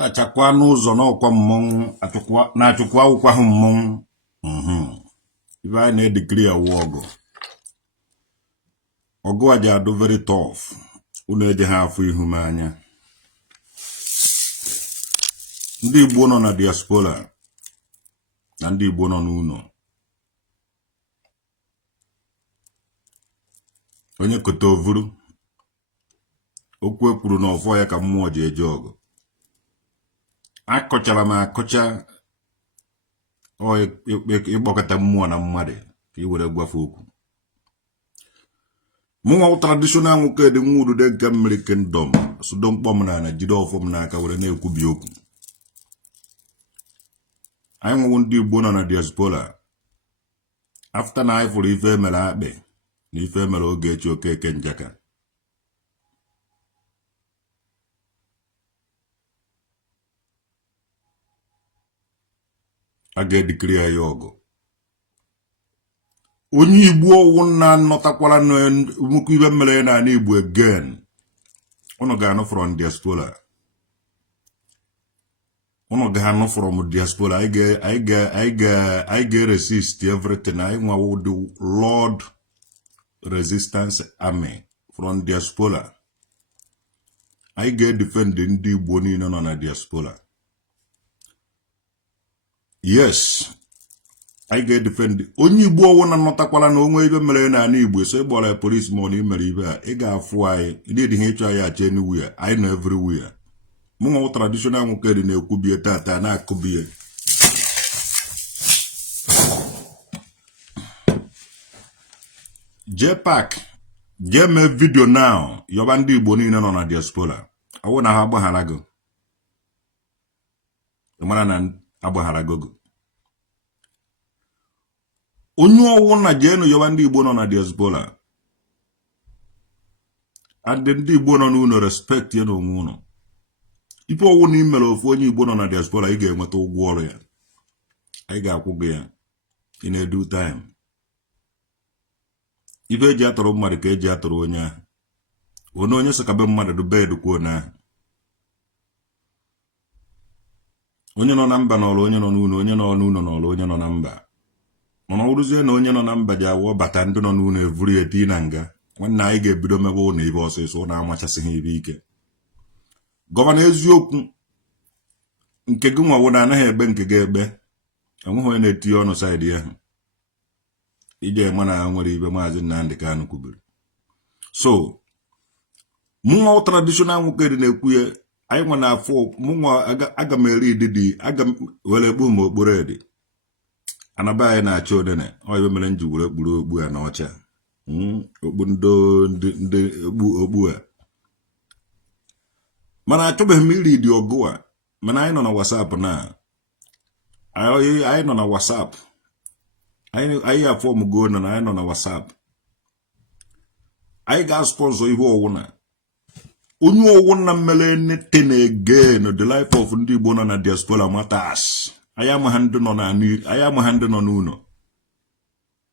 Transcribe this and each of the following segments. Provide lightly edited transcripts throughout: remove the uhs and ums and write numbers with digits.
atachakwa n'ụzọ n'ọkwa mmọnwụ na-achụkwa ụkwa ahụ mmọnwụ ibe anyị na-edekiri ya wụ ọgụ a ji adụ very tough unu eje ha afọ ihu m anya. Ndị Igbo nọ na diaspora na ndị Igbo nọ n'ụlọ, onye kote ovuru okwu ekwuru na ọfọ ya ka mmụọ ji eje ọgụ. Akọchara m akọcha ịkpọkọta mmụọ na mmadụ ka i were gwafe okwu. Mụnwa traditional nwoke dị nwa udude nke mmiri kingdom sudo mkpọ m na jide ọfọ m n'aka were na-ekwubi okwu. Anyị nwewu ndị Igbo nọ na diaspora after na anyị fụrụ ife emere akpị na ife emere Ogechi Okeke njaka. A ga-edikiri ya ọgụ. Onye Igbo ọwụ na nọtakwara nnukwu ibe mere na ana Igbo again. Unu ga-anụ from diaspora. Unu ga-anụ from diaspora. I ga-resist everything. I nwawo the Lord Resistance Army from diaspora. I ga-defend ndị Igbo niile nọ na diaspora. Yes, I get defend. Onye Igbo ọwụ na nọtakwala na onwe ibe mere na ana Igbo so ịgbara police ma ọ na imere ibe a ị ga-afụ anyị ndị dị ihe ịchọ anyị acha anywhere. I know everywhere. Mụnwa traditional nwoke dị na-ekwubie tata na-akụbie. Jpac ga-eme video now yọba ndị Igbo niile nọ na diaspora. Ọwụ na ha agbaghara gị. Mara na agbaghara gogo. Onye ọwụ na jenu yọba ndị Igbo nọ na diaspora. Adị ndị Igbo nọ n'ụlọ respect ya n'onwe ụlọ. Ife ọwụ na imere ofu onye Igbo nọ na diaspora ị ga-enweta ụgwọ ọrụ ya. Anyị ga-akwụ gị ya in a due time. Ife eji atọrọ mmadụ ka eji atọrọ onye ahụ. Onye sakabe mmadụ du bed kwuo na onye nọ na mba n'ọrụ onye nọ n'ụlọ, onye nọ n'ụlọ n'ọrụ onye nọ na mba. Mana ọrụzie na onye nọ na mba ji awọ bata ndị nọ n'ụlọ evuru eti na nga. Nwanne anyị ga-ebido mebe ụlọ ibe ọsịsọ na-amachasị ha ibe ike. Gọvanọ Eziokwu nke gị nwawo na anaghị egbe nke ga-egbe. Enweghị onye na-etinye ọnụ saịdị ahụ. Ije ema na nwere ibe Maazị Nnamdi Kanu kwubiri. So, mụnwa traditional nwoke dị na-ekwu ya. Anyị nwa na-afụ mụnwa aga m eri ididi aga m were ekpu m okporo edi anaba anyị na-achọ odene ọ ibe mere nji were kpuru okpu a na ọcha okpu ndị okpu a mana achọbeghị m iri dị ọgụ a mana anyị nọ na WhatsApp na anyị nọ na WhatsApp anyị afọ m go na anyị nọ na WhatsApp anyị ga-sponsor ihe ọwụna onye ọwụ na mmele neten again the life of ndị Igbo nọ na diaspora matters. Anyị amaghị ndị nọ na anyị amaghị ndị nọ n'ụlọ.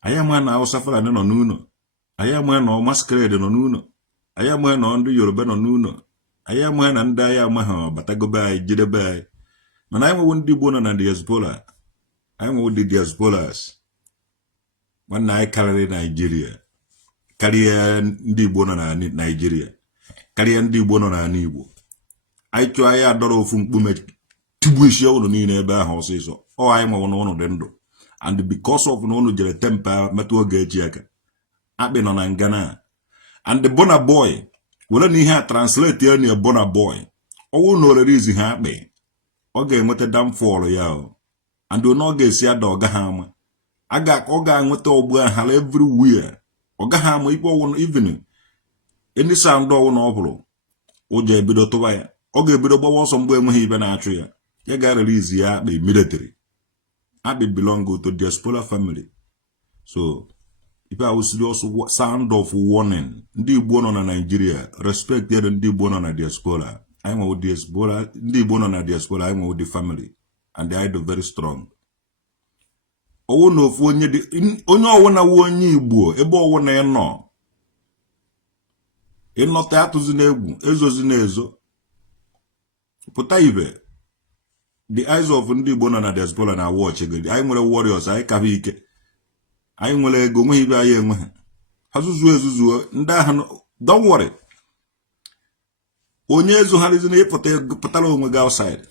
Anyị amaghị na Hausa Fulani nọ n'ụlọ. Anyị amaghị na Masquerade nọ n'ụlọ. Anyị amaghị na ndị Yoruba nọ n'ụlọ. Anyị amaghị na ndị anyị amaghị batagobe anyị jedebe anyị. Mana anyị nwewo ndị Igbo nọ na diaspora. Anyị nwewo the diasporas. Nwanne anyị karịrị Nigeria. Karịa ndị Igbo nọ na Nigeria. Karịa ndị Igbo nọ n'ala Igbo. Anyị chọọ anyị adọrọ ofu mkpume tigbu isi ọnụ niile ebe ahụ ọsịsọ. Ọ anyị nwewo n'ụnụ dị ndụ. And because of na ụnụ jere tempa metụ Ogechi aka. Akpị nọ na Ngana. And the Burna Boy were na ihe a translate ya na Burna Boy. Ọwụ na orere izi ha akpị. Ọ ga-enweta downfall ya o. And ọ ga-esi ada ọ gaghị ama. Ọ ga-enweta ọgbụ ahala everywhere. Ọ gaghị ama ikpe ọwụ evening. Ndị sound ọwụ na ọ bụrụ ụjọ ebido tụba ya. Ọ ga-ebido gbawa ọsọ mgbe enweghị ibe na-achụ ya. Ya ga-release ya akpị military. Akpị belong to diaspora family. So, ife ahụ serious sound of warning. Ndị Igbo nọ na Nigeria respect ya ndị Igbo nọ na diaspora. Anyị nwewo diaspora, ndị Igbo nọ na diaspora anyị nwewo the family. And they are very strong. Ọwụ na ofu onye ọwụ na onye Igbo ebe ọwụ na ịnọ. Ịnọta atụzi n'egwu ezozi n'ezo pụta ibe the eyes of ndị Igbo na diaspora na watch gị anyị nwere warriors anyị kafa ike anyị nwere ego nweghị ibe anyị enwe ha ezuzuo ndị ahụ don't worry onye ezugharịzi na ịpụtara onwe gị outside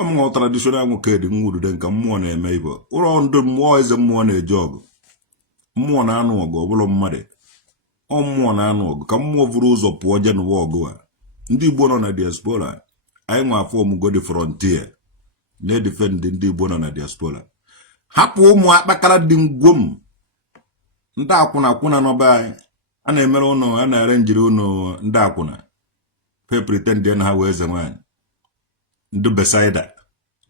ọmụnwa traditional nwoke dị nwurude nke mmụọ na-eme ibe ụlọ ndị mmụọ eze mmụọ na-eje ọgụ mmụọ na-anụ ọgụ ọbụla mmadụ mmụọ na-anụ ọgụ ka mmụọ vụrụ ụzọ pụọ je n'ụwa ọgụ a ndị Igbo nọ na diaspora anyị nwa afọ ọmụgo dị frontier na-edefend ndị Igbo nọ na diaspora hapụ ụmụ akpakara dị ngwom ndị akwụna n'ọba anyị a na-emere ụnụ a na-ere njiri ụnụ ndị akwụna pe pretend na ha wee eze nwaanyị ndị Besaida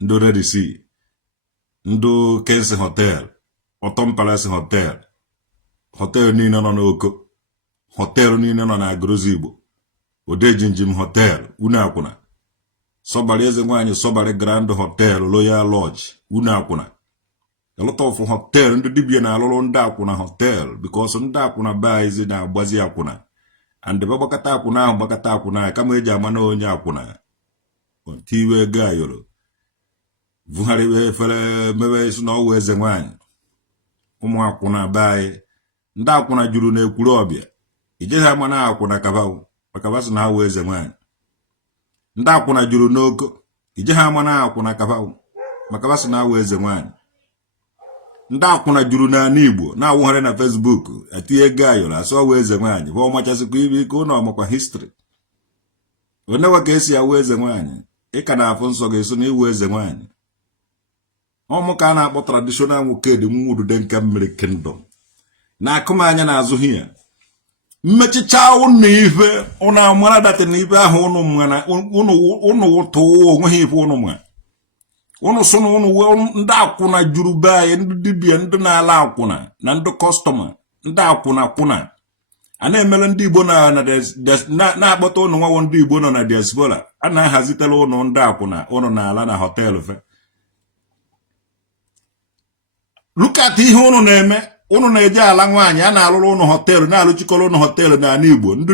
ndị Red Sea ndị Kensi Hotel Otom Palace Hotel niile nọ n'Oko hotel niile nọ na Agụrụzi Igbo Odejinjim Hotel unu akwụna Sobari eze nwaanyị Sobari Grand Hotel Royal Lodge unu akwụna a lot of hotel ndị dibia na-alụrụ ndị akwụna hotel because ndị akwụna baizi na-agbazi akwụna and gbakọta akwụna ahụ gbakọta akwụna kama eji ama na onye akwụna tiwe ego ayoro vugharịwa efere mewe isi na ọwụ eze nwaanyị ụmụ akwụna bai ndị akwụna juru na ekwuru ọbịa ijeghị ama na akwụna kaba sị na awụ eze nwaanyị ndị akwụna juru n'Oko ijeghị ama na akwụna kaba sị na awụ eze nwaanyị ndị akwụna juru n'ala Igbo na-awụgharị na Facebook atinye ego ayọrọ asị ọwụ eze nwaanyị bụ ọmachasịkwa ibe ike ụnụ ọmakwa history onewa ka esi awụ eze nwaanyị ịka na-afụ nsọ ga-eso na iwu eze nwaanyị ọmụ ka a na-akpọ traditional nwoke dị nwurude nke mmiri kingdom na akụmanya na-azụ ya mmechicha ụnụ ife ụnụ amara datị na ife ahụ ụnụ wụtụ onweghị ife ụnụ ma ụnụ sụ na ụnụ ndị akwụna juru be anyị ndị dibia ndị na-ala akwụna na ndị kọstọma ndị akwụna a na-emere ndị Igbo na-akpọta ụnụ nwawo ndị Igbo nọ na diaspora a na-ahazitela ụnụ ndị akwụna ụnụ na-ala na họteelụ fe lukat ihe ụnụ na-eme ụnụ na-eje ala nwaanyị a na-alụrụ ụnụ họteelụ na-alụchikọrọ ụnụ họteelụ n'ala Igbo ndị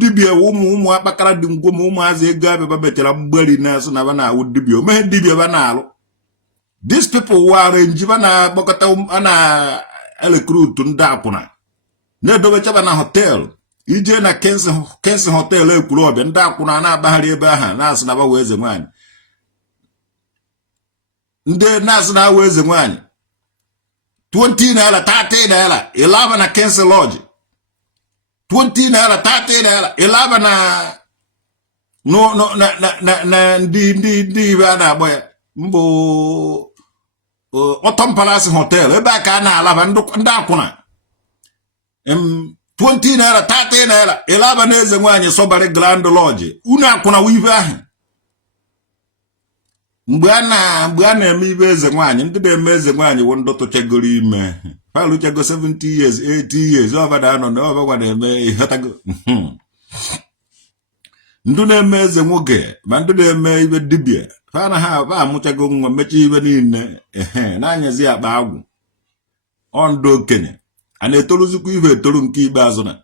dibia ụmụ akpakara dị ngwom ụmụazị ego abịaba betara mgberi na-asụ na ba na-awụ dibia omeghe dibia ba na-alụ these people were njiba na-agbakọta a na-elekrutu ndị akwụna na-edobechaba na họteelụ ije na Kensi họteelụ ekwuru ọbịa ndị akwụna na-agbagharị ebe aha na-asụ na bawa eze nwaanyị ndị na-asụ na awa eze nwaanyị 20 naira 30 naira ịlaba na Kensi Lodge 20 naira 30 naira ịlaba na ndị ibe a na-agba ya mbụ Otom Palace Hotel ebe a ka a na-alaba ndị akwụna 20 naira 30 naira ịlaba na eze nwaanyị Sobari Grand Lodge unu akwụna wive ahụ mgbe a na-eme ibe eze nwaanyị ndị na-eme eze nwaanyị wụ ndị tụchagoro ime falụchago 70 years 80 years ọbada anọ na ọbagwa na-eme ịghọtago ndị na-eme eze nwoke ma ndị na-eme ibe dibia fa na ha ba amụchago nwa mechi ibe niile na-anyazi akpa agwụ ọ ndị okenye a na-etoruzikwa ife etoru nke ikpeazụ na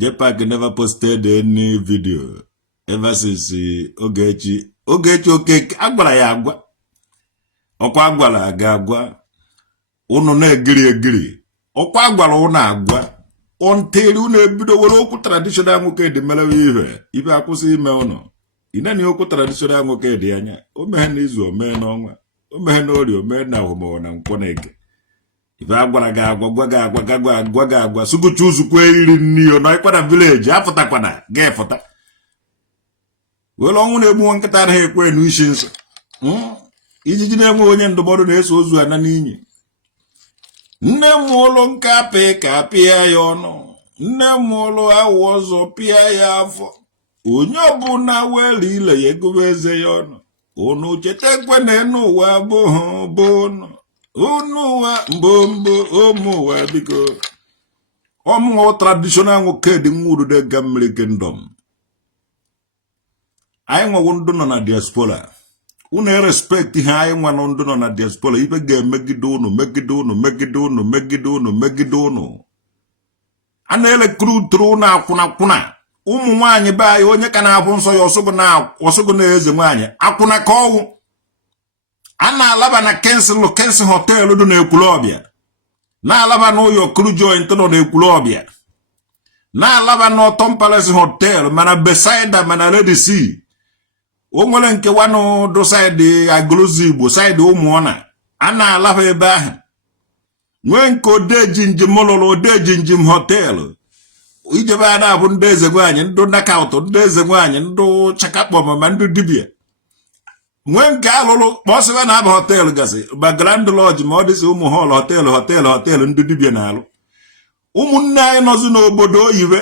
Jpac never posted any video ever since Ogechi Okeke agwara ya agwa ọkwa agwara agwa ụnụ na-egiri ọkwa agwara ụnụ agwa onteri ụnụ ebido were okwu traditional nwoke dị mere ibe akwụsị ime ụnụ ineni okwu traditional nwoke dị anya o meghe n'izu o mee n'ọnwa o meghe n'orie o mee na ahụmahụ na nkwọ na eke ibe agwara gị agwa gwa gị agwa suguchu uzukwu eriri n'iyo na ịkwada vileji afụtakwana ga-efụta were ọnwụ na-egbu nwa nkịta anaghị ekwe n'isi nsọ ijiji na-enwe onye ndụmọdụ na-eso ozu ana n'inyi nne m ụlọ nke apị ka apịa ya ọnụ nne m ụlọ awụ ọzọ pịa ya afọ onye ọbụla were ile ya egobe eze ya ọnụ unu cheta ekwe na enu ụwa bụ unu ụwa mbombo ụmụ ụwa biko ọmụnwa traditional nwoke dị nwurude ga mmiri kingdom anyị nwewo ndụ nọ na diaspora unu respect ihe anyị nwa nọ ndụ nọ na diaspora ibe ga-emegide unu a na-elekruturu ụnụ akwụna ụmụ nwaanyị be anyị onye ka na-abụ nsọ ya ọsọgụ na eze nwaanyị akwụna ka ọnwụ a na-alaba na Kensi họteelụ dị n'Ekwulọbịa, na-alaba n'ụyọ Kuru Joint nọ n'Ekwulọbịa, na-alaba n'Ọtọm Palace họteelụ mana Besaida mana Lady C. O nwere nke wanụ do saịdị Agụlụzi Igbo saịdị ụmụọna a na-alaba ebe ahụ. Nwee nke Odeji Njem lụrụ Odeji Njem họteelụ ijebe a na-abụ ndị eze nwaanyị, ndị nakaụtụ, ndị eze nwaanyị, ndị chakakpọm ma ndị dibịa. Nwee nke alụlụ kpọsịba na-aba họteelụ gasị ma Grand Lodge ma ọ dịsị ụmụ họl họteelụ ndị dibịa na-alụ. Ụmụnne anyị nọzi n'obodo oyibe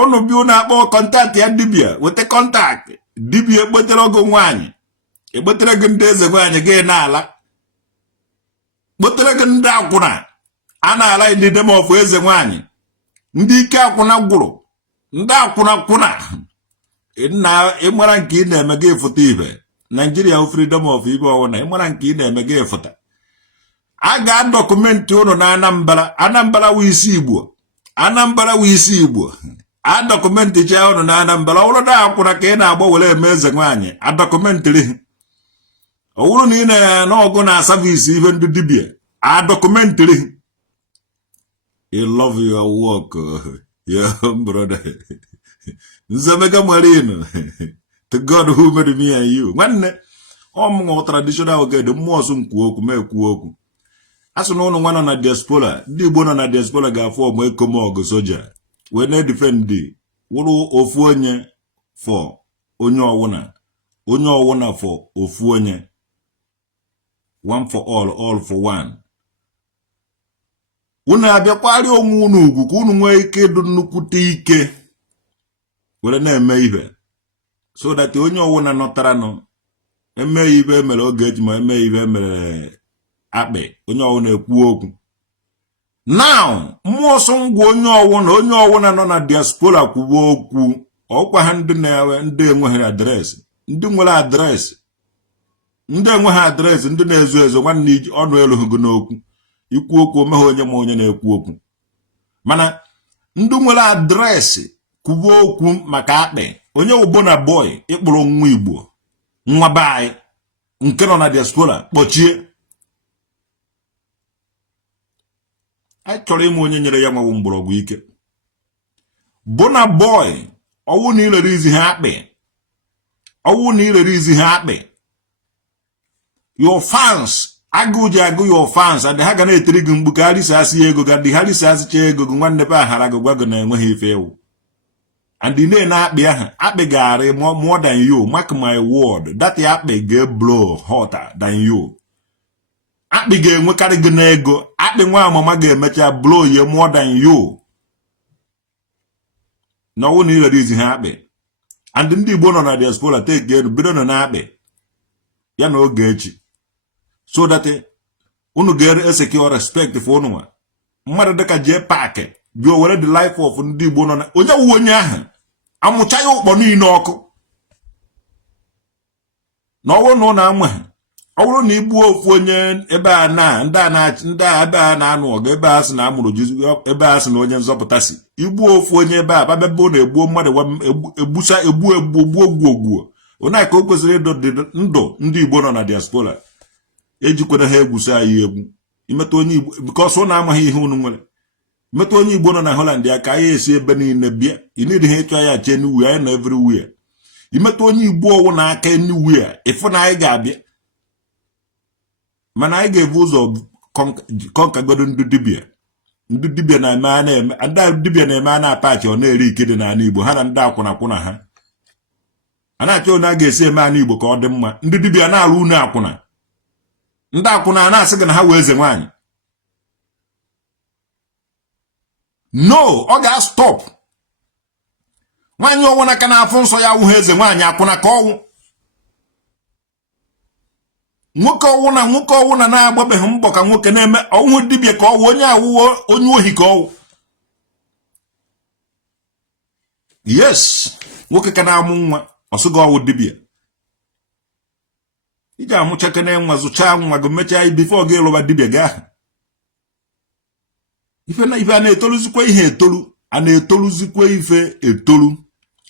ụnụ bi ụnụ akpọ kọntaktị ya dibịa, weta kọntaktị dibịa ekpetere ọgụ nwaanyị, ekpetere gị ndị eze nwaanyị gị na-ala, kpetere gị ndị akwụna a na-ala ndị demọfụ eze nwaanyị, ndị ike akwụna gwụrụ, ndị akwụna ịmara nke ị na-eme gị fụta ibe. Nigeria freedom of Igbo ọwụna ịmara nke ị na-eme gị fụta. A ga-adọkụmentị ụnụ na Anambra wụ isi Igbo, Anambra wụ isi Igbo. Adọkụmentị cha ụnụ na Anambra ọwụrụ da akwụna ka ị na-agba were eme eze nwaanyị, adọkụmentịrị. Ọwụrụ na ị na-ọgụ na savisi ihe ndị dibịa, adọkụmentịrị. I love your work, your brother. Nzemega Marino, to God who made me and you. Nwanne ọmụnwụ traditional ogede mmụọ ọsụ nkwu okwu ma ekwu okwu. Asụ na ụnụ nwa nọ na diaspora, ndị Igbo nọ na diaspora ga-afụ ọmụ ekomọgụ soja wee na-edifendi wụrụ ofu onye for onye ọwụna for ofu onye, one for all for one. Unu abịakwari onwe unu ugwu ka unu nwee ike ịdụ nnukwute ike were na-eme ihe so that onye ọwụna nọtara nọ eme ibe emere Ogechi ma eme ibe emere akpị, onye ọwụna ekwu okwu. Now mmụọ nsọ ngwa onye ọwụna nọ na diaspora kwuwe okwu ọkwa ha ndị enweghị adreesị, ndị nwere adreesị, ndị enweghị adreesị, ndị na-ezo ezo nwanne iji ọnụ elu gị n'okwu ikwu okwu omeghe onye ma onye na-ekwu okwu. Mana ndị nwere adreesị kwuwe okwu maka akpị, onye ụbọ na boy ịkpụrụ nwa Igbo nwa be anyị nke nọ na diaspora kpọchie. Anyị chọrọ ịmụ onye nyere ya nwawu mgbọrọgwụ ike. Bona boy ọwụ na ilere izi ha akpị, ọwụ na ilere izi ha akpị, your fans agụ ji agụ your fans and ha ga na-etiri gị mgbu ka ha risasị ego ga ndị ha risasịcha ego gị nwanne be aghara gị gwa gị na enweghị ife ewu. And the name akpị ahụ akpị ga-arị more than you, mark my word, that akpị ga-blow hotter than you. Akpị ga-enwekarị gị n'ego, akpị nwa amama ga-emecha blow ye more than you. Na ọwụ na ilere izi ha akpị. And ndị Igbo nọ na diaspora take enu bido nọ na akpị ya na Ogechi so that unu ga-esecure respect for unu nwa. Mmadụ dịka Jpac bi o were the life of ndị Igbo nọ na onye wu onye ahụ amụcha ya ụkpọ niile ọkụ na ọwụ na amụ ha. Ọ bụrụ na igbuo ofu onye ebe a na ndị ebe a na-anụ ọgụ ebe a sị na amụrụ Jizu, ebe a sị na onye nzọpụta si igbuo ofu onye ebe a babebe ọ na-egbuo mmadụ egbuo onye ka o kwesịrị ịdụ ndụ ndị Igbo nọ na diaspora ejikwana ha egwusa anyị egwu. Imetụ onye Igbo because ọ na-amaghị ihe unu nwere. Imetụ onye Igbo nọ na Holland ya ka anyị esi ebe niile bịa inidi ha ịchọ ya che anywhere, anyị nọ everywhere. Imetụ onye Igbo ọwụ na aka anywhere ịfụ na anyị ga-abịa. Mana anyị ga-ebu ụzọ kọnkagodo ndị dibịa na-eme ndị dibịa na-eme a na-apachi ọ na-eri ike dị n'ala Igbo ha na ndị akwụna ha. A na-achọ onye a ga-esi eme ala Igbo ka ọ dị mma. Ndị dibịa na-alụ unu akwụna, ndị akwụna na-asị gị na ha wee eze nwaanyị. No, ọ ga-stop. Nwaanyị ọnwụ n'aka na-afụ nsọ ya wụghị eze nwaanyị akwụna ka ọnwụ. Nwoke ọwụna na-agbabeghị mbọ ka nwoke na-eme ọnwụ dibịa ka ọwụ onye awụwo onye ohi ka ọwụ. Yes, nwoke ka na-amụ nwa ọsụga ọwụ dibịa. Ị ga-amụchake na nwa zụchaa nwa gị mechaa bifo gị ịlụba dibịa gaa. Ife a na-etoluzikwa ihe etolu a na-etoluzikwa ife etolu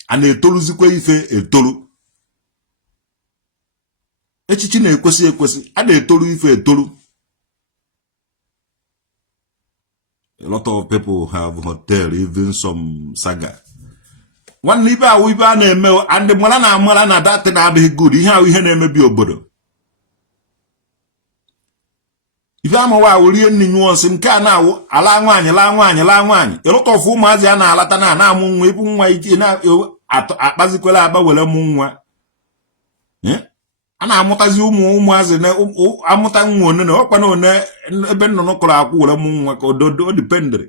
a na-etoluzikwa ife etolu echichi na-ekwesị ekwesị a na-etolu ife etolu. A lot of people have hotel, even some saga. One ibe awu ibe a na-eme and mara na amara na that thing adịghị good. Ihe ahụ ihe na-emebi obodo. Ife amawa awurie nni nyuonsi nke a na-awụ ala nwaanyị la nwaanyị la nwaanyị. A lot of ụmụazị a na-alata na amụ nwa ibu nwa ike na akpazikwela aba were mụ nwa. A na-amụtazi ụmụazị na amụta nwa one na ọkwa na one ebe nnụnụ kọrọ akwụ were mụ nwa ka o dipendịrị.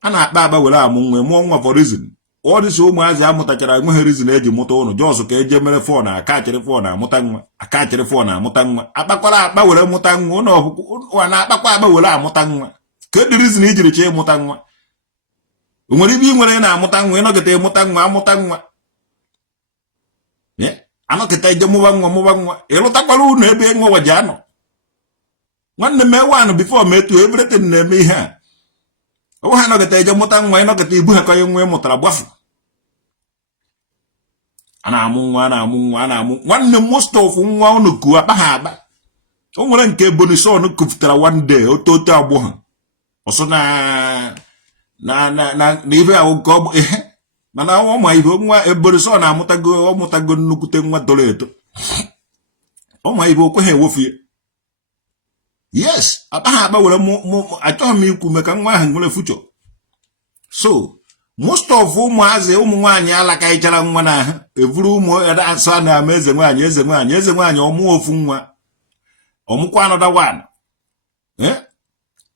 A na-akpa aba were amụ nwa mụọ nwa for reason. Ọ dịsị ụmụazị amụtachara enweghị reason eji mụta ụnụ jọsụ ka eje mere fọ na akachịrị fọ na amụta nwa akachịrị fọ na amụta nwa akpakwara akpa were mụta nwa ụnụ ọhụkwụ na-akpakwa akpa were amụta nwa ka dị reason ijiri chọọ ịmụta nwa. O nwere ibe ị nwere na-amụta nwa ịnọkịta ịmụta nwa amụta nwa anọkịta ije mụba nwa ịlụtakwara ụnụ ebe nwa waji anọ. Nwanne m ewe anụ bifo ma etu everything na-eme ihe a ọ ha nọkịta ije mụta nwa ịnọkịta ibu ha ka onye nwa ịmụtara gbafu. A na-amụ nwa nwanne m most of nwa ụnụ ku akpa ha akpa. O nwere nke bonison kufutara one day ototo agbụ ha ọsọ na ife ahụ nke ọ bụ ihe mana ọ ma ife nwa ebonison na-amụtago ọ mụtago nnukwute nwa toro eto ọ ma ife okweghị ewofu ya. Yes, akpa ha akpa were achọghị m ikwu maka nwa ahụ nwere future. So most of ụmụazị ụmụ nwaanyị alaka ịchara nwa na ahụ evuru ụmụ asọ a na-ama eze nwaanyị ọmụ ofu nwa ọmụkwa another one.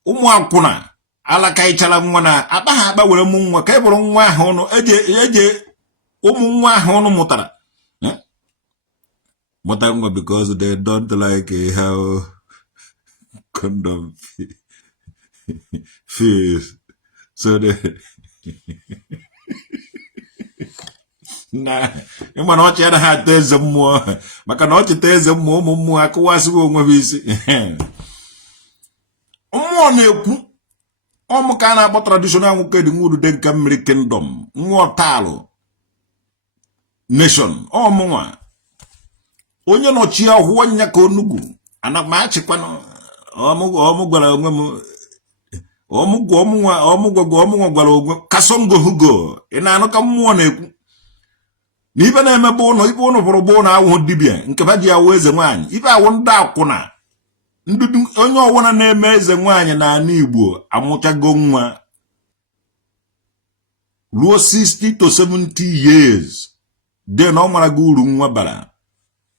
Ụmụ akwụna alaka ịchara nwa na akpa ha akpa were mụ nwa ka e bụrụ nwa ahụ ụnụ eje ụmụ nwa ahụ ụnụ mụtara mụta nwa because they don't like how condom feels. So they na ịma na ọchị anaghị ata eze mmụọ maka na ọchịta eze mmụọ ụmụ mmụọ akụwasịghị onwe ha isi. Mmụọ na-ekwu ọmụ ka a na-akpọ traditional nwoke dị nwurude nke mmiri kingdom nwa ọtalụ nation ọmụnwa onye nọchi ọhụọ nya ka onugwu anamachịkwana ọmụ gwara onwe m ọmụgwọ gwara onwe kasongo hugo. Ị na-anụ ka mmụọ na-ekwu na ibe na-emebe ụlọ ibe ụnụ bụrụ bụ na awụ dibịa nke ba ji awụ eze nwaanyị ibe awụ ndị akwụna onye ọwụna na-eme eze nwaanyị na ala Igbo amụchago nwa ruo 60 to 70 years then ọ marago uru nwa bara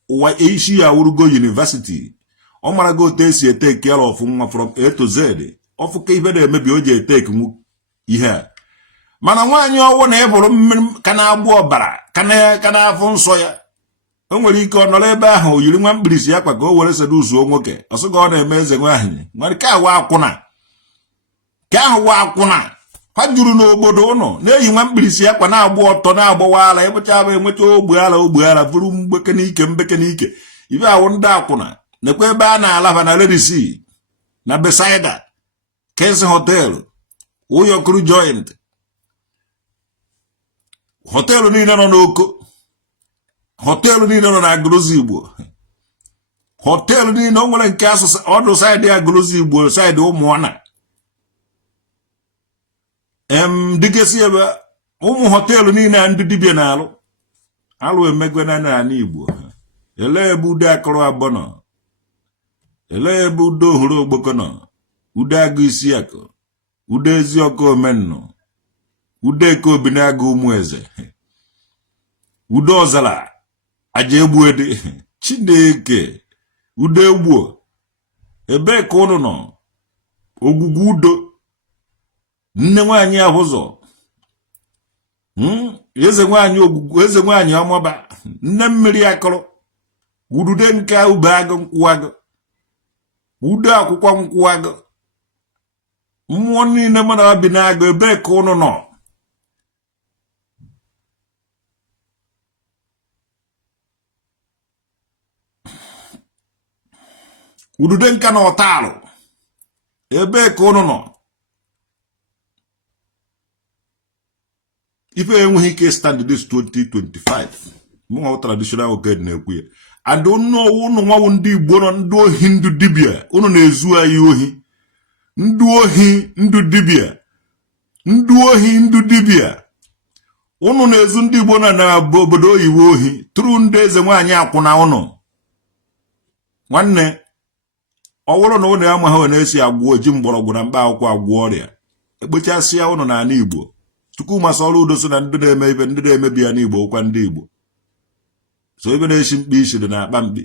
ụwa isi ya awụrugo university ọ marago otu esi etake care of nwa from A to Z ọfụka ibe na-emebi o ji etake ihe a. Mana nwaanyị ọwụ na ịbụrụ mmiri ka na-agbụ ọbara ka na-afụ nsọ ya o nwere ike ọ nọrọ ebe ahụ o yiri nwa mkpirisi akwa ka o were seduzuo nwoke ọsọ ka ọ na-eme eze nwaanyị nwere ka ahụ akwụna ha juru n'obodo ụnụ na-eyi nwa mkpirisi akwa na-agbụ ọtọ na-agbawa ala ịbụcha abụ enwecha ogbe ala bụrụ mbeke n'ike ibe ahụ ndị akwụna nekwa ebe a na-alaba na Ledisi na Besaida Kens Hotel Uyokuru Joint họteelụ niile nọ n'Oko họteelụ niile nọ na Agụlụzi Igbo họteelụ niile o nwere nke asụsụ ọdụ saịdị Agụlụzi Igbo saịdị ụmụọna dịgasị ebe ụmụ họteelụ niile ndị dibịa na-alụ emegwe na n'ala Igbo. Elee ebe ude akụrụ abọ nọ elee ebe ude ohuru ogboko nọ ude agụ isi akụ ude eziokwu omennụ ude eke obi na-agụ ụmụ eze ude ọzara aja egbuede Chineke ude egbuo ebe ka ụnụ nọ ogwugwu udo nne nwaanyị ahụzọ eze nwaanyị ọmọba nne mmiri akụrụ udude nke ube agụ nkwụagụ ude akwụkwọ nkwụagụ mmụọ niile mmadụ bi na-agụ ebe ka ụnụ nọ. Udude nka na ọtalụ ebe ka ụnụ nọ. ife enweghị ike stand this 2025 mụ traditional oked na-ekwu ya and ụnụ nwawu ndị Igbo nọ ndị ohi ndụ dibịa ụnụ na-ezu anyị ohi ndị ohi ndụ dibịa ndị ohi ndụ dibịa ụnụ na-ezu ndị Igbo na obodo oyibo ohi tụrụ ndị eze nwaanyị akwụna ụnụ nwanne ọ bụrụ na ụnụ amaghị ọ na-esi agwọ ji mgbọrọgwụ na mkpa akwụkwọ agwọ ọrịa ekpechasịa ụnụ n'ala Igbo Chukwumasị ọrụ udo so na ndị na-eme ibe ndị na-emebi ya n'Igbo ụkwa ndị Igbo so ibe na-esi mkpi isi dị na-akpa mkpi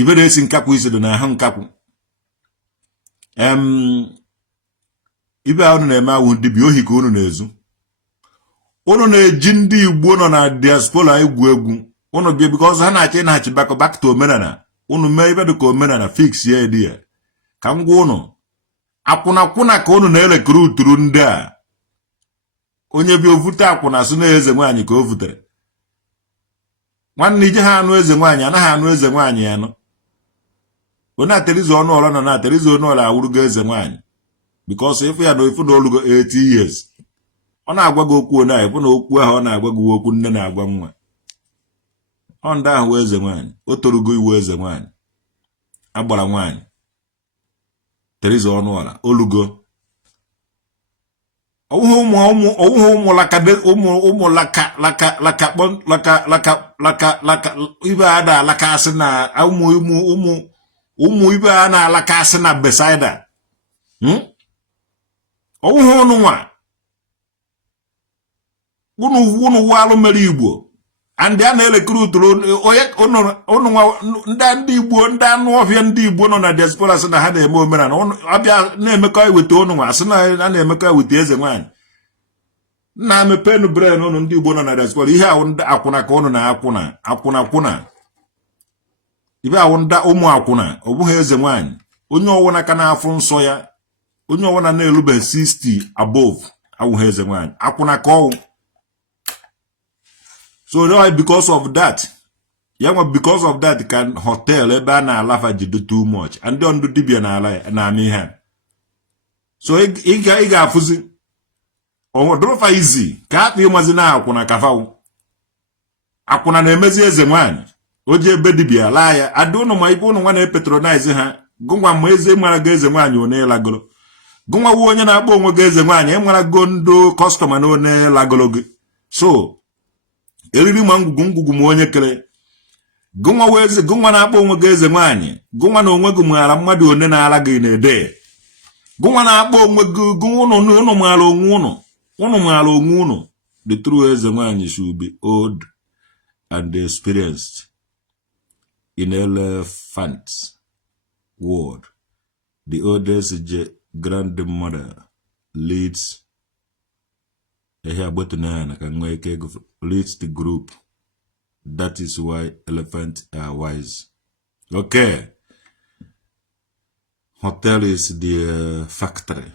ibe na-esi nkakwụ isi dị na ahụ nkakwụ ibe ahụ na-eme awụ dibịa ohi ka unu na-ezu unu na-eji ndị Igbo nọ na diaspora egwu egwu unu bịa because ha na-achọ ịnaghachi back to omenala unu mee ibe dị ka omenala fix ya edi ya ka m gwa unu akwụna ka unu na-elekruturu ndị a onye bi ovute akwụna asụ na eze nwaanyị ka o vutere nwanne ije ha anụ eze nwaanyị anaghị anụ eze nwaanyị anụ onye aterizo ọnụ ọla na aterizo ọnụ ọla awụrụgo eze nwaanyị because ifu ya na ifu na olugo 80 years ọ na-agwa gị okwu onye ifu na okwu ahụ ọ na-agwa gị okwu nne na-agwa nwa ọ ndị ahụ eze nwaanyị o torugo iwu eze nwaanyị agbara nwaanyị terizo ọnụ ọla olugo ụmụ laka ibe a na-alakasị na ụmụ ibe a na-alakasị na Besaida ọwụhụ ụnụ nwa unu walụ mere Igbo and a na-elekruturu ụnụ nwa ndị Igbo ndị anụ ọhịa ndị Igbo nọ na diaspora sị na ha na-eme omenala abịa na-emekọ iweta ụnụ nwa asị na a na-emekọ iweta eze nwaanyị na mepenu bren ụnụ ndị Igbo nọ na diaspora ihe awụ ndị akwụna ka ụnụ na-akwụna ibe awụ ndị ụmụ akwụna ọ bụghị eze nwaanyị onye ọwụna ka na-afụ nsọ ya onye ọwụna na-elube 60 above awụghị eze nwaanyị akwụna ka ọwụ so because of that because of that can hotel ebe a na-alafa jido too much and ndị ndụ dibịa na-ama ihe so ị ga-afụzi ọdụrụfa izi ka akpa ịmazi na akwụna kafawu akwụna na-emezi eze nwaanyị o ji ebe dibịa laa ya adị ụnụ ma ibe ụnụ nwa na-epetronize ha gụnwa ma eze mara go eze nwaanyị one lagolo gụnwa wu onye na-akpọ onwe go eze nwaanyị ịmara go ndụ kọstọma na one lagolo gị so eriri ma ngwugwu ma onye kere gụnwa na-akpọ onwe go eze nwaanyị gụnwa na onwe gị maara mmadụ one na-ala gị na-ede gụnwa na-akpọ onwe gị ụnụ maara onwe ụnụ the true eze nwaanyị should be old and experienced in elephant world. The oldest grandmother leads leads the group. That is why elephants are wise. Okay. Hotel is the factory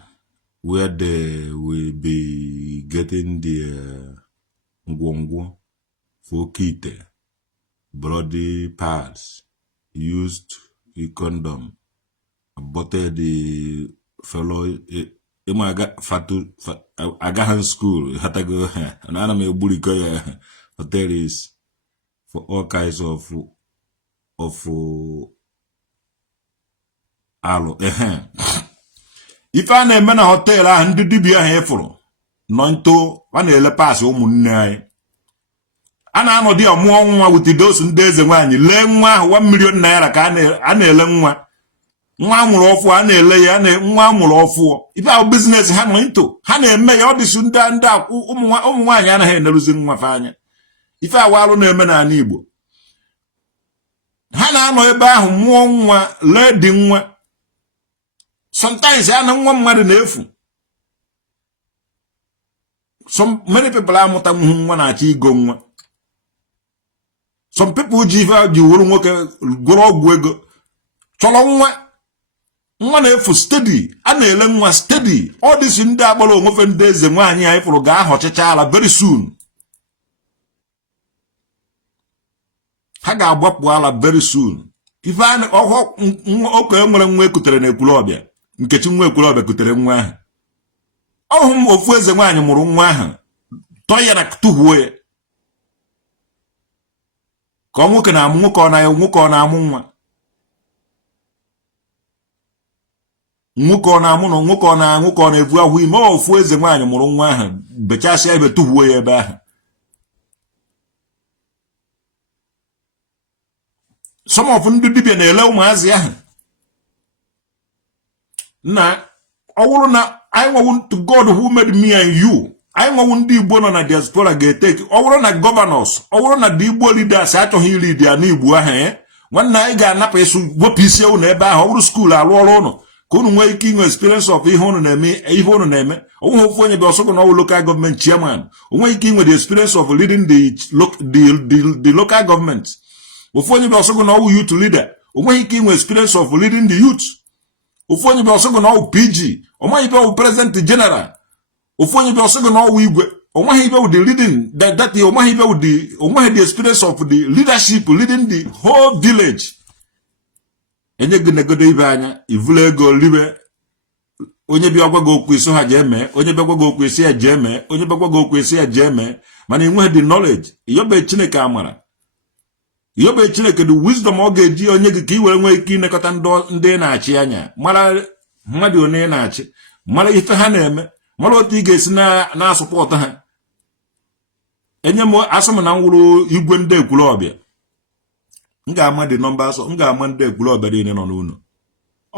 where they will be getting the ngwongwo for kite, bloody pads, used a condom, aborted the fellow agahan school, hatago, and anime bulikoya. Hotel is for all kinds of alo. If I name a hotel, and the dibia heful, nonto, one ele pass umunai. And I know dear more with the dozen days and when you learn 1 million naira can I one more off one lay and one more off. If our business had into Hannah may all the soon done that one and losing my fine. If I were on a man and Igbo Hannah no about more leading one. Sometimes I know one more than some many people are more than one at Igbo. Some people give out you won't work a grow wiggle. Cholongwa one for steady, and a long steady. All this in double often days and 1 year for a guy hot very soon. Haga wapwala very soon. If I know okay, when we could turn a club, in catching we could have a ọhụm ofu eze nwaanyị mụrụ nwa ahụ tọ ya na tuhuo ya ka ọ nwoke na-amụ nwoke ọ na-amụ nwa nwoke ọ na-amụ na nwoke ọ na-ebu ahụ ime ofu eze nwaanyị mụrụ nwa ahụ bechasịa ebe tuhuo ya ebe ahụ some of ndị dibịa na-ele ụmụazị ahụ na ọ bụrụ na anyị nwewu to God who made me and you anyị nwewu ndị Igbo nọ na diaspora ga-eteki ọ bụrụ na gọvanọs ọ bụrụ na ndị Igbo leaders achọghị iri dị ya n'Igbo ahụ nwanne anyị ga-anapụ ịsụ wepụ isi unu ebe ahụ ọ bụrụ skuul arụ ọrụ ụnụ ka unu nwee ike inwe experience of ihe unu na-eme onwe ofu onye bụ ọsọgụ na ọwụ local government chairman onwe ike inwe the experience of leading the local government ofu onye bụ ọsọgụ na ọwụ youth leader onwe ike inwe experience of leading the youth ofu onye bụ ọsọgụ na ọwụ PG onwe ibe ọwụ president general ofu onye bụ ọsọgụ na ọwụ igwe onwe ibe wụ the leading that onwe ibe wụ the experience of the leadership leading the whole village enye gị negodo ibe anya ivule ego libe onye bịa gwa gị okwu isi ha jee mee onye bịa gwa gị okwu isi ya jee mee onye bịa gwa gị okwu isi ya jee mee mana inweghị the knowledge iyobe Chineke amara iyobe Chineke the wisdom ọ ga-eji onye gị ka i were nwee ike inekọta ndị na-achị anya mara mmadụ onye na-achị mara ife ha na-eme mara otu ị ga-esi na-asụpọtụ ha enye m asị m na m wụrụ igwe ndị Ekwulọbịa m ga-ama the numbers m ga-ama ndị Ekwulọbịa niile nọ n'ụlọ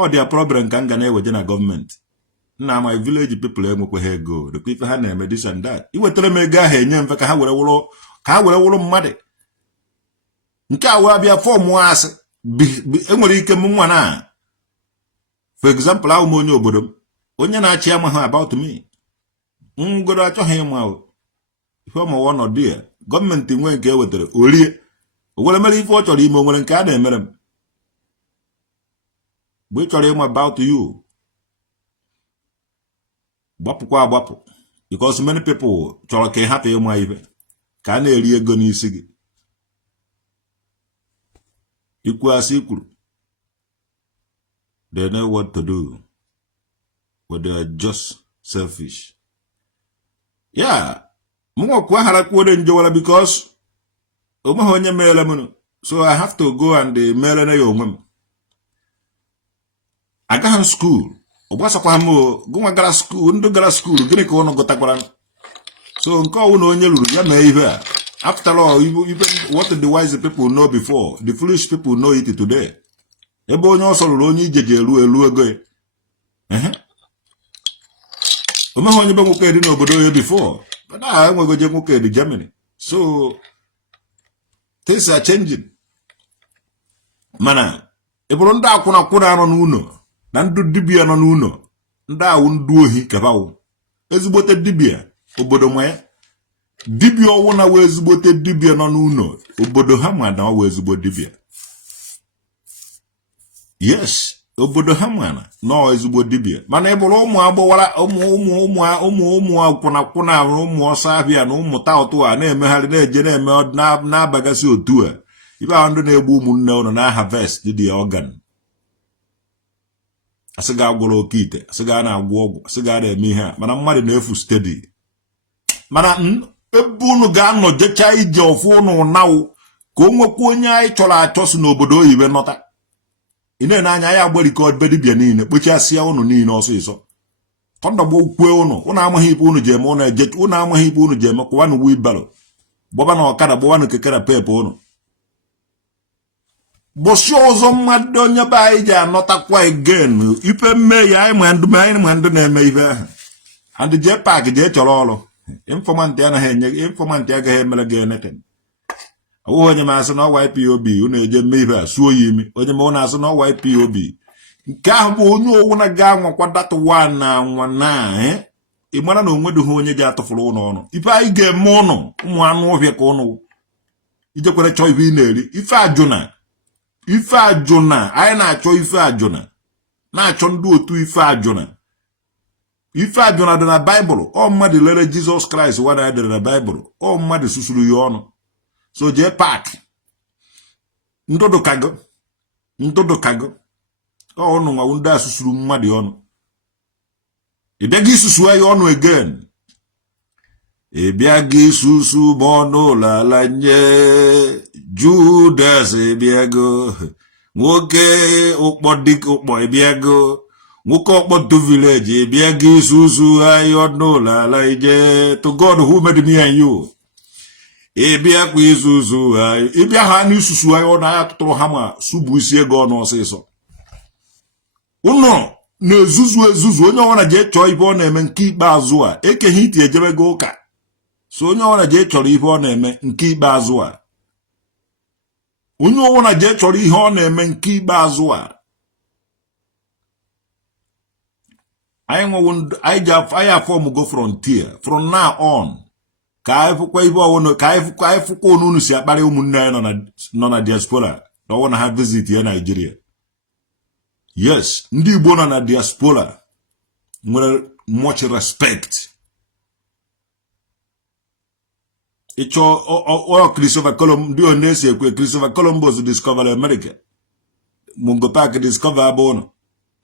ọ dị problem ka m ga na-eweje na gọọmenti nna ama village people enwekweghị ego dịkwa ife ha na-eme this and that iwetara m ego ahụ enye mfe ka ha were wụrụ mmadụ nke a wee bịa fọmụ asị enwere ike m nwa na for example ahụ m onye obodo m onye na-achị amaghị about me ngoro achọghị ịma ife ọmụwa ọnọdụ ya gọọmenti nwee nke ewetara orie o were mere ife ọ chọrọ ime o nwere nke a na-emere m mgbe ị chọrọ ịma about you gbapụkwa agbapụ because many people chọrọ ka ị hapụ ịma ife ka a na-eri ego n'isi gị ikwu asị ikwuru they know what to do but they are just selfish yeah mụnwa kwa hara kwuo njewara because onweghị onye mere m so I have to go and mere na ya onwe m agaghị m skuul ọ gbasakwa m gụnwa gara skuul ndị gara skuul gịnị ka ụnụ gụtakwara so nke ọwụ na onye ruru ya mee ihe a after all even what the wise people know before the foolish people know it today ebe onye ọsọ ruru onye ije ji elu ego ya omeghị onye be nwoke dị n'obodo ya before but now enwego je nwoke dị Germany so things are changing mana ị bụrụ ndị akwụna nọ n'ụlọ na ndị dibịa nọ n'ụlọ ndị awụ ndị ohi kabawụ ezigbote dibịa obodo nwa ya dibịa ọwụ na wee ezigbote dibịa nọ n'ụlọ obodo ha ma na ọ wee ezigbo dibịa yes obodo ha ma na ọ ezigbo dibịa mana ị bụrụ ụmụ agbọwara ụmụ akwụna ụmụ ọsọ abịa na ụmụ taụtụ a na-emegharị na-eje na-eme na-abagasị otu a ibe ahụ ndị na-egbu ụmụnne ụlọ na harvest dị organ asị ga agwọrọ oke ite asị ga na-agwọ ọgwụ asị ga na-eme ihe a mana mmadụ na-efu steady mana ebe unu ga-anọ jecha ije ọfụ ụnụ nawụ ka o nwekwa onye anyị chọrọ achọ si n'obodo oyibo nọta ị na-ene anya anyị agbarikọ ebe dibịa niile kpochasịa ụnụ niile ọsịsọ tọndọgbo kwue ụnụ amaghị ibe unu ji eme ụnụ amaghị ibe unu ji eme kwụwanụ wibaro gbaba na ọkada gbawanụ kekere pepe ụnụ bụsị ọzọ mmadụ onye be anyị ji anọtakwa again ife mme ya anyị ma ndị na-eme ife ahụ and Jpac jee chọrọ ọrụ infọmantị agaghị emere gị eneten ọwụghị onye m asị na ọwa IPOB unu eje mme ife a suo ya imi onye ma ụnụ asị na ọwa IPOB nke ahụ bụ onye owu na ga-anwakwa data wa na anwa na ị mara na onwe dịghị onye ji atụfuru ụnụ ọnụ ife anyị ga-eme ụnụ ụmụ anụ ọhịa ka ụnụ ijekwere chọọ ife ị na-eri ife ajụna anyị na-achọ ife ajụna na-achọ ndị otu ife ajụna dị na Baịbụl ọ mmadụ lere Jizọs Kraịst wada ya dere na Baịbụl ọ mmadụ susuru ya ọnụ so Jpac ndụdụ kago ọnụ nwa ndị a susuru mmadụ ọnụ Ibiagi susu ayo onu again. Ibiagi susu bono la lanye. Judas ibiago. Nwoke ukpodik ukpo ibiago. Nwoke ukpo village ibiagi susu ayo no la lanye. To God who made me and you. Ibiakwa isusu ayo. Ibiaha ni susu ayo na ya tuturo hama subu isi ego no seso. Uno. N'ezuzu onye ọwara je chọọ ibe ọ na-eme nke ikpeazụ a ekeghị iti ejebego ụka so onye ọwara je chọrọ ibe ọ na-eme nke ikpeazụ a onye ọwara je chọrọ ihe ọ na-eme nke ikpeazụ a anyị afọm go frontier from now on ka anyị fụkwa ibe ọwụna ka anyị fụkwa onunu si akparị ụmụnne anyị nọ na diaspora na ọwụ na ha visit ya Nigeria. Yes, ndị Igbo nọ na diaspora nwere much respect. Ịchọ Christopher Columbus ndị onesi ekwe Christopher Columbus discover America. Jpac discover abụọ.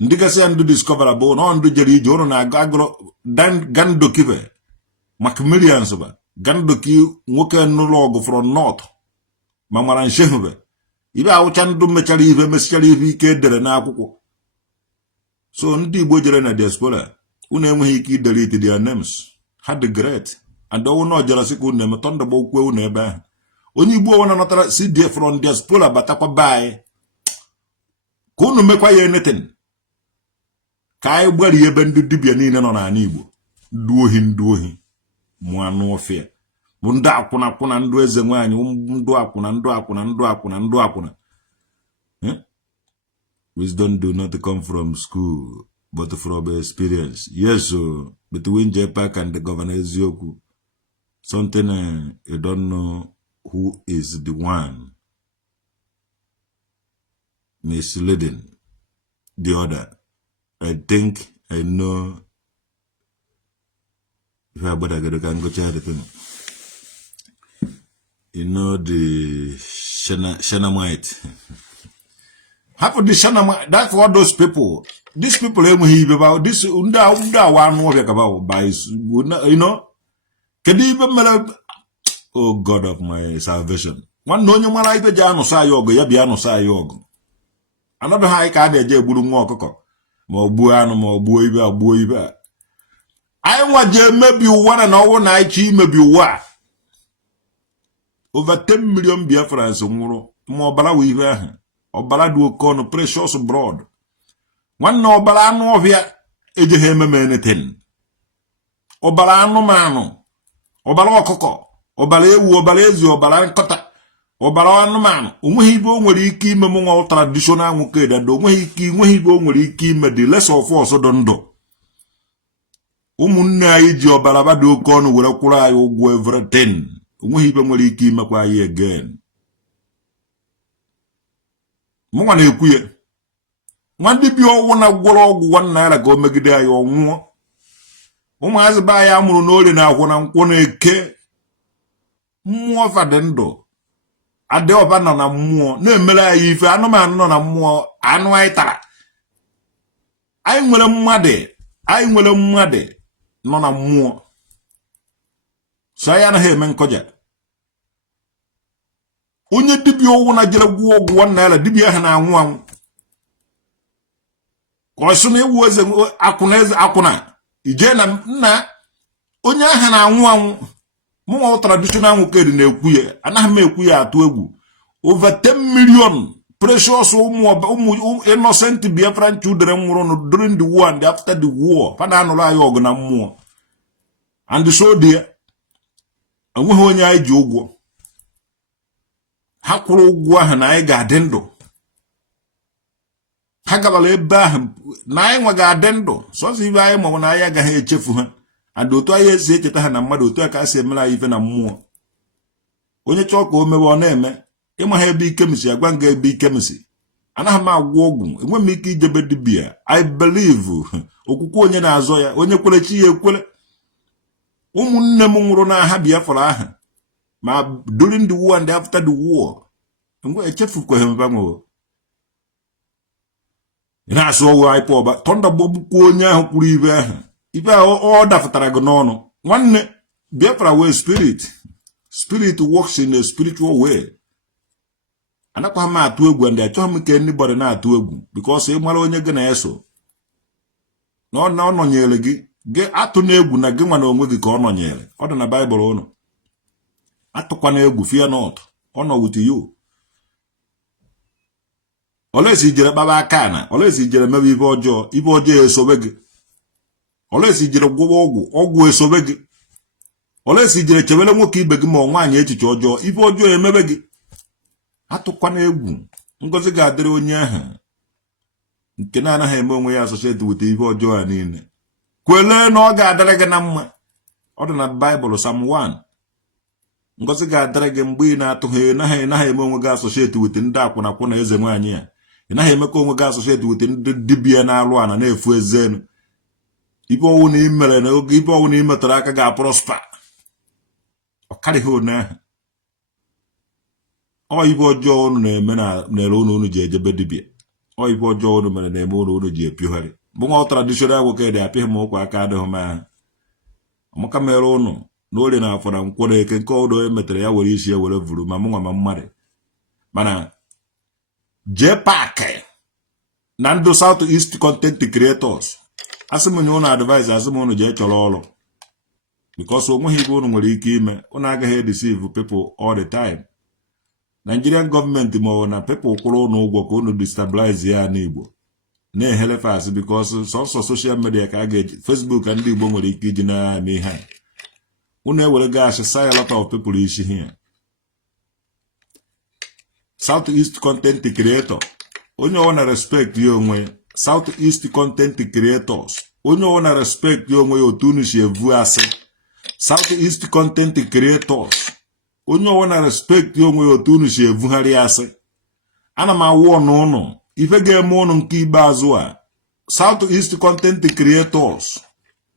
Ndị gasị ya ndị discover abụọ na ndị jere ije ụnụ na-aga agụrụ Gandokive Macmillians ba Gandoki nwoke nụlụ ọgụ from north ma mara nshehube ibe awụcha ndụ mechara ihe mesichara ihe ike edere n'akwụkwọ. So ndị Igbo jere na diaspora unu enweghị ike idelete their names. Ha dị great and ọwụ na ọjara sị ka unu emetọ ndagba okwe unu ebe ahụ. Onye Igbo ọwụ na-anọtara si die from diaspora batakwa be anyị ka unu mekwa ya anything ka anyị gbari ebe ndị dibịa niile nọ n'ala Igbo ndị ohi mụ anụ ọfịa bụ ndị akwụna ndụ eze nwaanyị ndụ akwụna. Wisdom do not come from school, but from experience. Yes, so between Jpac and the governor Eziokwu, something you don't know who is the one misleading the other. I think I know. If I can go check the thing. You know the Shanamite. Half of the Shanamite, that's what those people, these people about this unda one about by you know. Can you even oh God of my salvation? One no you man I be jano sa yoga, yabiano sa yoga. Another high card a buru moko. Mo buiba. I want you maybe one and all night, maybe what? Over 10 million Biafrans more bala weaver or baladu corner precious abroad. One no balano via Ejeheme anything. Or balano mano, or balocco, or balewu, or balezi, or balancota, or balano man, Umuhibo will he keep among traditional mukeda, do Umuhibo will he keep the less of force or dondo. Umunna iji or balabado corner will acquire everything. Umuhibe nwere ike imekwa ya again. Mụnwa na-ekwuye. Nwandị bi ọgwụ na gwọrọ ọgwụ 1 naira ka o megide ya ọnwụọ. Ụmụazị ba ya mụrụ n'ole na akwụ na nkwụ na-eke. Mmụọ fadị ndụ. Adị ọba nọ na mmụọ na-emere ya ife anụmanụ nọ na mmụọ anụ anyị tara. Anyị nwere mmadụ nọ na mmụọ. So ya na ha eme nkọja. Onye dibịa ọgwụ na jere gwụọ ọgwụ 1 naira dibịa ha na-anwụ anwụ. Ka ọsụ na ewu eze akwụna ije na nna onye ahụ na-anwụ anwụ mụnwa traditional nwokedi na-ekwu ya anaghị m ekwu ya atụ egwu. Over 10 million precious ụmụ innocent Biafran children nwụrụ during the war and after the war. Fada anụrụ anyị ọgụ na mmụọ. And so there enweghị onye anyị ji ụgwọ. Ha kwụrụ ụgwọ ahụ na anyị ga-adị ndụ. Ha gabala ebe ahụ na anyị nwe ga-adị ndụ. Sọsọ ibe anyị maọbụ na anyị agaghị echefu ha. And otu anyị esi echeta ha na mmadụ otu a ka si emere anyị ife na mmụọ. Onye chọọ ka o mewe ọ na-eme. Ịma ha ebe ike m si agwa nga ebe ike m si. Anaghị m agwọ ọgwụ. Enwe m ike ijebe dibịa. I believe okwukwe onye na-azọ ya. Onye kwere chi ya ekwere. Ụmụnne m nwụrụ n'agha Biafra aha ma during the war and after the war ngwe echefukwa ha mbanwo na-asụ ọwụ anyị pọba tọnda gbọgbukwa onye ahụ kwuru ibe ahụ ife ọ dafụtara gị n'ọnụ nwanne Biafra way spirit works in a spiritual way. Anakwa m atụ egwu ndị achọghị m ka anybody na-atụ egwu because ị mara onye gị na-eso na ọ nọnyere gị atụ na egwu na gị nwa na onwe gị ka ọ nọnyere. Ọ dị na Baịbụl ụnụ atụkwana egwu, fear not, ọ nọ with you. Olesi jere kpaba aka na olesi jere mebe ibe ọjọọ esobe gị. Olesi jere gwụwa ọgwụ esobe gị. Olesi jere chebele nwoke ibe gị ma nwaanyị echiche ọjọọ ibe ọjọọ emebe gị. Atụkwana egwu, ngozi ga-adịrị onye ahụ nke na-anaghị eme onwe ya associate with ibe ọjọọ a niile. Kwele na ọ ga-adịrị gị na mma. Ọ dị na Baịbụl Psalm 1. Ngozi ga-adịrị gị mgbe ị na-atụghị naghị eme onwe gị associate with ndị akwụnakwụ na eze nwaanyị ya. Ị naghị emekọ onwe gị associate with ndị dibịa na-alụ ana na-efu ezenu. Ibe ọwụ na imere na oge ibe ọwụ na imetara aka ga-prosper. Ọ karịghị one ahụ. Ọ ibe ọjọọ unu na-eme na-ere unu ji ejebe dibịa. Ọ ibe ọjọọ unu mere na-eme unu ji epigharị. Bụ nwa traditional nwoke dị apịghị m ụkwa aka adịghị m ahụ. Amaka mere unu na orie na afọ na nkwọ na eke nke ọdụ emetere ya were isi ya were vuru ma mụnwa ma mmadụ. Mana Jpac na ndụ South East content creators asị m nye unu advice, asị m unu jee chọrọ ọrụ because onweghị ibe unu nwere ike ime. Unu agaghị deceive people all the time. Nigerian government ma na people kwụrụ unu ụgwọ ka unu destabilize ya n'Igbo na-ehere fast because sọsọ social media ka a ga-eji Facebook ndị Igbo nwere ike iji na-eme ihe. Unu ewere gaasị say a lot of people isi here. South East content creator onye ọwụ na respect ya onwe. South East content creators onye ọwụ na respect ya onwe ya otu unu si evu asị. South East content creators onye ọwụ na respect ya onwe ya otu unu si evugharị asị. Ana m awụ ọnụ ụnụ ife ga-eme ụnụ nke ikpeazụ a. South East content creators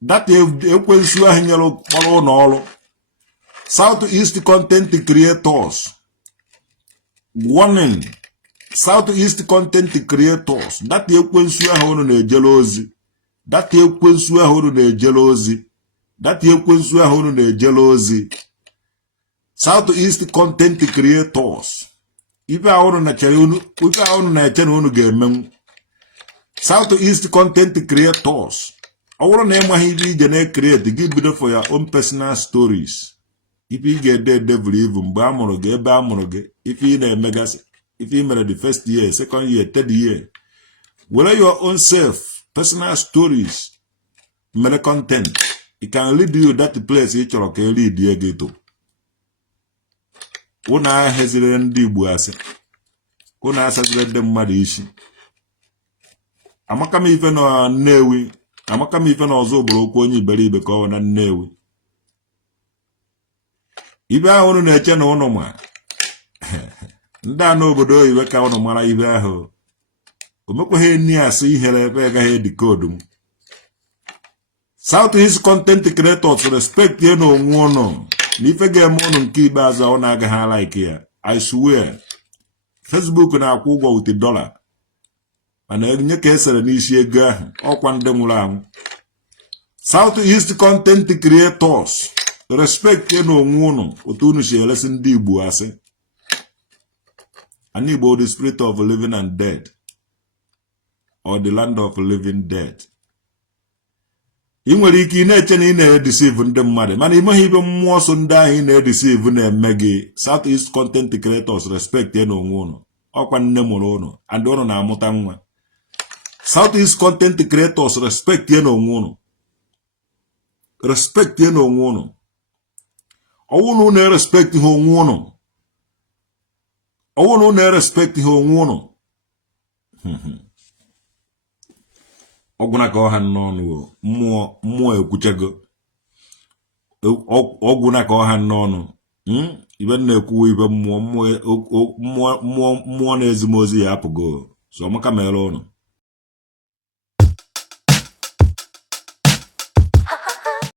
that ekwensu ahụ nyere kpọrọ ụnụ ọrụ. South East content creators warning. South East content creators that ekwensu ahụ ụnụ na-ejele ozi. That ekwensu ahụ ụnụ na-ejele ozi. That ekwensu ahụ ụnụ na-ejele ozi. South East content creators ife ahụ na-eche na unu ga-emenwu. South East content creators ọ bụrụ na ịmaghị ibe ije na-create gị bido for your own personal stories. Ife ị ga-ede devil evil mgbe a mụrụ gị, ebe a mụrụ gị, ife ị na-emegasị, ife ị mere the first year, second year, third year. Were your own self personal stories mere content. It can lead you that place ị chọrọ ka lead ya gị to. Unu ahezire ndị Igbo asị. Unu asazire ndị mmadụ isi. Amaka m ife na Nnewi. Amaka m ife na ọzọ bụrụ okwu onye iberibe ka ọ na Nnewi. Ibe ahụ unu na-eche na unu ma. Ndị a n'obodo oyibo ka unu mara ibe ahụ. O mekwaghị nni asị ihere ebe agaghị edikoodu m. South East content creators respect ye na onwe unu. N'ife ga-eme unu nke ikpeazụ ọ na-agaghị like ya. I swear. Facebook na-akwụ ụgwọ with $. Mana nye ka esere n'isi ego ahụ ọkwa ndị nwụrụ anwụ. South East content creators respect ye na onwe unu otu unu si elesi ndị Igbo asị. An Igbo the spirit of living and dead or the land of living dead. Ị nwere ike ị na-eche na ị na-edeceive ndị mmadụ mana imeghị ibe mmụọ so ndị ahụ ị na-edeceive na-eme gị. South East content creators respect ye na onwe unu ọkwa nne mụrụ unu and unu na-amụta nwa. South East content creators respect ye na onwe unu. Respect ye na onwe unu. Ọwụ na unu na-respect ihe onwe unu. Ọwụ na unu na-respect ihe onwe unu. Ọgwụna ka ọha n'ọnụ mmụọ ekwuchego. Ọgwụna ka ọha n'ọnụ. Ibe na-ekwu ibe mmụọ na-ezimozi ya apụgo. So Amaka mere ụnụ.